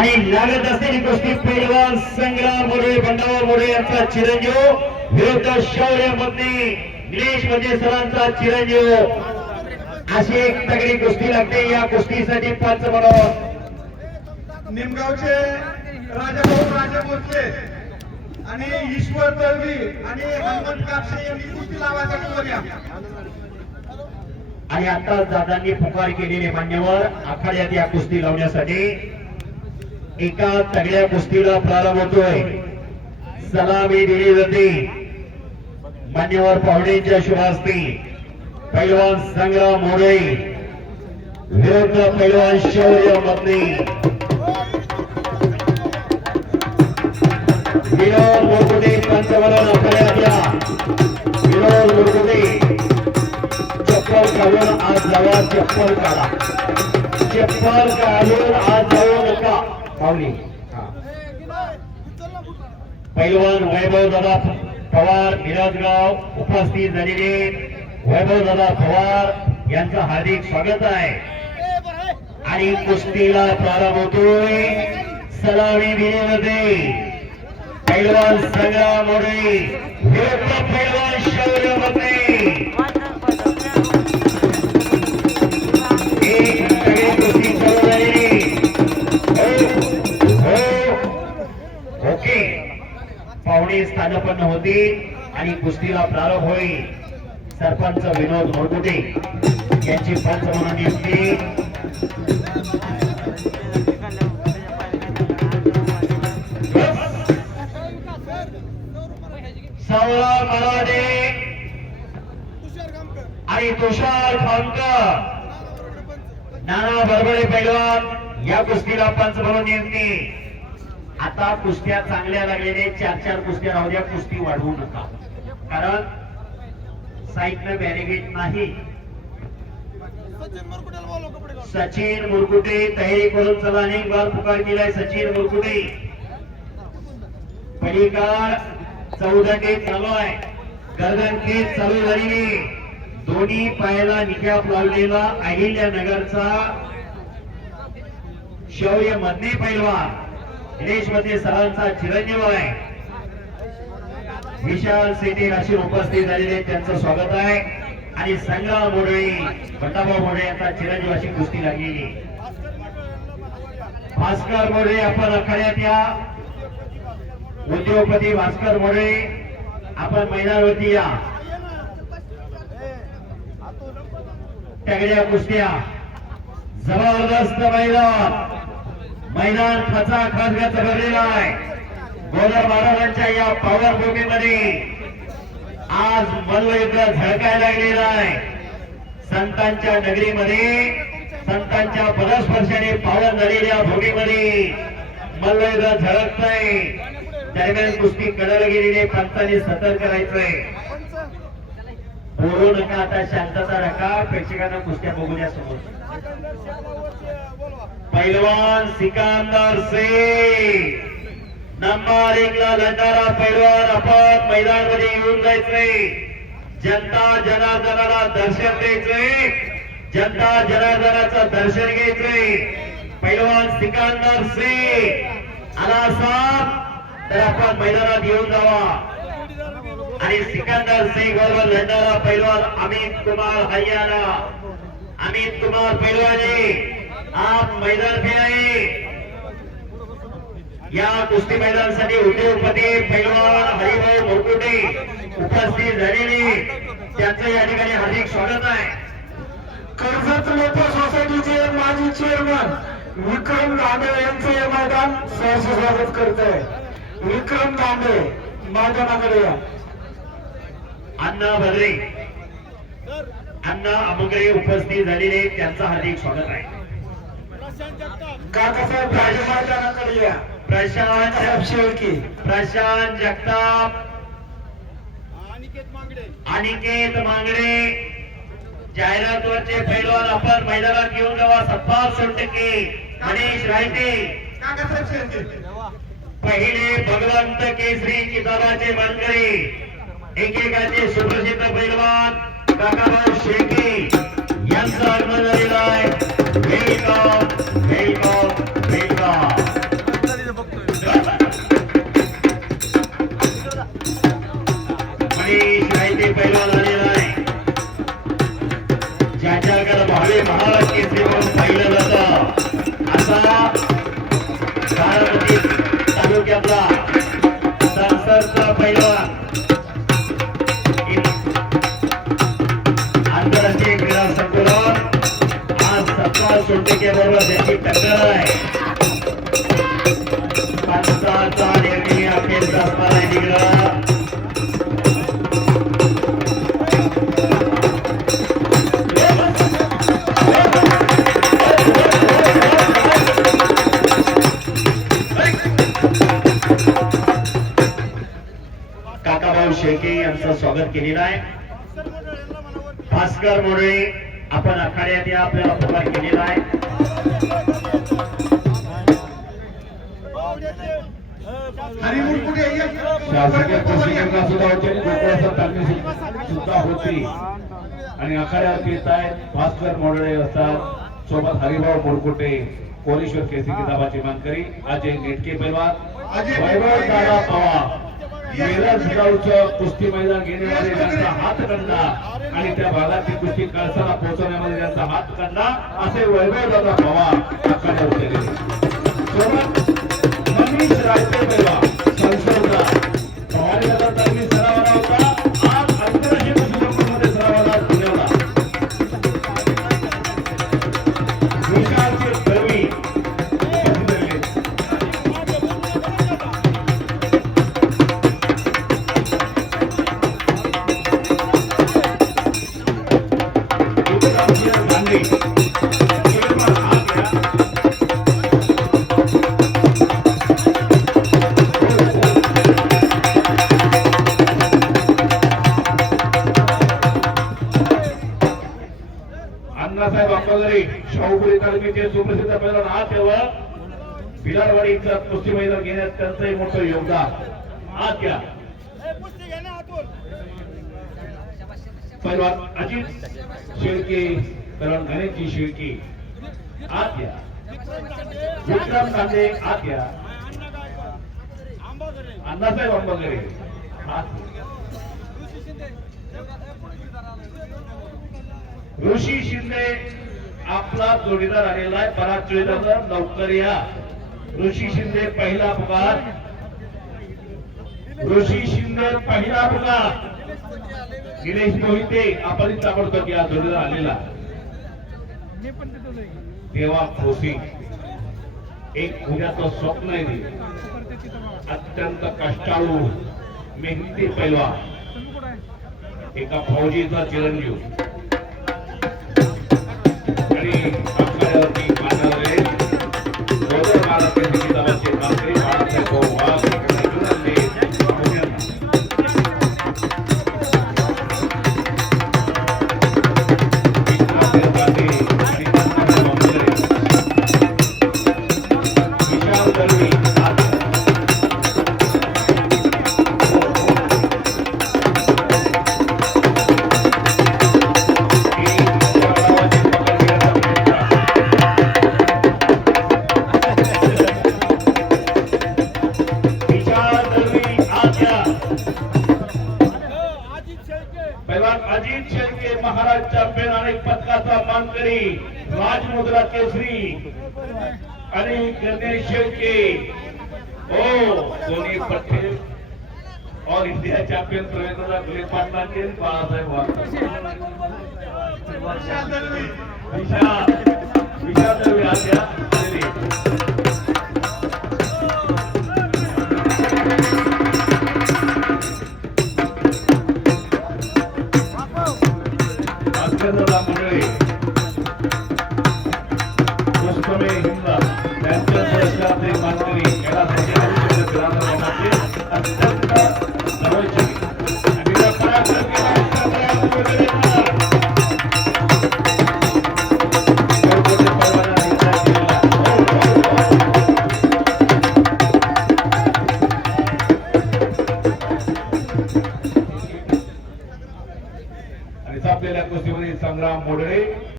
आणि लागत असलेली कुस्ती पैलवान संग्राम मोरे बंडावर मोरे यांचा चिरंजीव विरुद्ध शौर्य मध्ये निलेश मध्ये सरांचा चिरंजीव अशी एक तगडी कुस्ती लागते। या कुस्तीसाठी पंच म्हणून निमगावचे राजाभाऊ राजा बोरचे आणि ईश्वर दळवी आणि हनुमंत कापसे यांनी कुस्ती लावायसाठी वर या। आणि आता दादांनी पुकार केलेले मान्यवर आखाड्यात या कुस्ती लावण्यासाठी एका तगड्या कुस्तीला प्रारंभ होतोय। सलामी दिली जाते मान्यवर पाहुण्यांच्या शुभ हस्ते। पैलवान संग्राम मोरे विरुद्ध पैलवान शौर्य मध्ये विनोद मुरगुडे पंचवलन आखाड्यात या। विनोद मुरगुडे चप्पल काढून आज जावा, चप्पल काढा, चप्पल काढून आज जाऊ नका पावली। पैलवान वैभव दादा पवार मिरजगाव उपस्थित झालेले वैभव दादा पवार यांचं हार्दिक स्वागत आहे। आणि कुस्तीला प्रारंभ होतोय। सलामी दिली जाते पैलवान संग्राम मोरे विरुद्ध पैलवान शौर्य मध्ये। पाहुणे स्थानपन्न होती आणि कुस्तीला प्रारंभ होईल। सरपंच विनोद मोरगुटे यांची पंच म्हणून नियुक्ती। सौला मराठे आणि तुषार खानकर नाना बरबडे पैलवान या कुस्तीला पंच म्हणून नियुक्ती। आता कुस्त्या चांगल्या लागलेले 4-4 कुस्त्या राहू द्या, कुस्ती वाढवू नका, कारण साईडनं बॅरिगेट नाही। सचिन मुरकुटे तयारी करून चला, अनेक बार पुकार केलाय सचिन मुरकुटे। पलीकार 14 खेळ चालू आहे, गर्दन खेळ चालू झालेली। दोन्ही पायाला निकाप लावलेला अहिल्यानगरचा शौर्य मधने पैलवान निलेश मध्ये सरांचा चिरंजीव आहे। विशाल सेठी राशी उपस्थित झालेले त्यांचं स्वागत आहे। आणि संग्राम मोरे बंडाभाऊ मोरे यांचा चिरंजीव अशी कुस्ती लागलेली। भास्कर मोरे आपण आखाड्यात या। उद्योगपती भास्कर मोरे आपण मैदानावरती या। तगड्या कुस्त्या, जबरदस्त मैदान खचाखच भरलेला आहे। गोदर महाराजांच्या या पॉवर भूमीमध्ये आज मल्लयुद्ध झळकायला लागलेला आहे। संतांच्या नगरीमध्ये संतांच्या पदस्पर्शाने पावन झालेल्या भूमीमध्ये मल्लयुद्ध झळकतंय। दरम्यान कुस्ती कडला गेलेले पंचांनी सतर्क राहायचंय, बोलू नका, आता शांतता राखा, प्रेक्षकांना कुस्त्या बघू द्या समोर। पैलवान सिकंदर शेख नंबर 1 ला लढणारा पैलवान आपण मैदान मध्ये येऊन जायचंय। जनता जनार्दनाला दर्शन द्यायचंय, जनता जनार्दनाचं दर्शन घ्यायचंय। पैलवान सिकंदर शेख आला साहेब तर आपण मैदानात येऊन जावा। आणि सिकंदर शेख बरोबर लढणारा पैलवान अमित कुमार हरियाणा। अमित कुमार पैलवान आप मैदान पे आए। या कुस्ती मैदानासाठी उद्योगपती पैलवान हरिभाऊ मोरकुटे उपस्थित झालेले त्यांचं या ठिकाणी हार्दिक स्वागत आहे। कर्जत लोक सोसायटीचे माजी चेअरमन विक्रम दांडे यांचे हे मैदान सहर्ष स्वागत करत आहे। विक्रम दांडे मैदानाकडे या। अण्णा भद्रे अण्णा अमुगरे उपस्थित झालेले त्यांचं हार्दिक स्वागत आहे। काकासाहेब राजे मैदानाकडे या। प्रशांत शेळके, प्रशांत जगताप, अनिकेत मांगडे जाहिरातवरचे पैलवान आपण मैदानात घेऊन जावा। सत्पाल सोनटके, मनीष रायते, काकासाहेब शेळके, पहिले भगवंत केसरी किताबाचे मानकरी एकेकाचे सुप्रसिद्ध पैलवान काकाभाऊ शेळके यांचं आगमन झालेलं आहे। Welcome welcome welcome. पंचाचा निर्णय अखेरचा असणार आहे तिकडं. काकाभाऊ शेळके यांचं स्वागत केलेलं आहे. भास्कर मोरे आपण आखाड्यात या आपल्याला पुकार केलेला आहे. शासकीय कृषी केंद्र सुद्धा होते आणि गोकुळाचा तालमी सुद्धा होती आणि आखाड्यावर येत आहेत भास्कर मोडळे असतात सोबत हरिभाऊ मुरकुटे कोरेश्वर केसरी किताबाची मानकरी अजय नेटके पैलवान वैभव दादा पवार मिरज गावचं कुस्ती मैदान घेण्यामध्ये त्यांचा हात कंडा आणि त्या भागात ती कुस्ती कळसाला पोहोचवण्यामध्ये त्यांचा हात कंडा असे वैभव दादा पवार आखाड्यावर गेले. सोबत मनीष रायते पैलवान संशोधक पवार दादा तालमी सरावाला होता. आज आंतरराष्ट्रीय कुस्तीमध्ये सरावाला पुण्याला विशालचे दळवी उपस्थित राहिले. गांधी अण्णासाहेब अंबागरे शाहूपुरी तालुक्याचे सुप्रसिद्ध पैलवान हा तेव्हा बिलारवाडीचा कुस्ती मैदान घेण्यात त्यांचंही मोठं योगदान. आज घ्या पैलवान अजित शेळके पैलवान गणेशजी शेळके आज घ्या. विक्रम कांदे आज घ्या. अण्णासाहेब अंबागरे आज घ्या. ऋषी शिंदे आपला जोडीदार आलेला आहे. बराच जोडीदार लवकर या. ऋषी शिंदे पहिला पुकार. ऋषी शिंदे पहिला पुकार. निलेश मोहिते आपण ताबडतोब या जोडीदार आलेला. तेव्हा खोसी एक उद्याचं स्वप्न आहे ते. अत्यंत कष्टाळू मेहनती पैलवान एका फौजीचा चिरंजीव आणि आखाड्यावरती मानवले गोदर महाराष्ट्र किताबाचे मंत्री बाळासाहेब वाघ अजित शेळके महाराज चॅम्पियन अनेक पदकाचा मानकरी राजमुद्रा केसरी आणि गणेश शेळके ओ दोन्ही पट्टे और इंडिया चॅम्पियन प्रवेशला गुले पाटलांचे बाळासाहेब वाघ विशाल दळवी आज या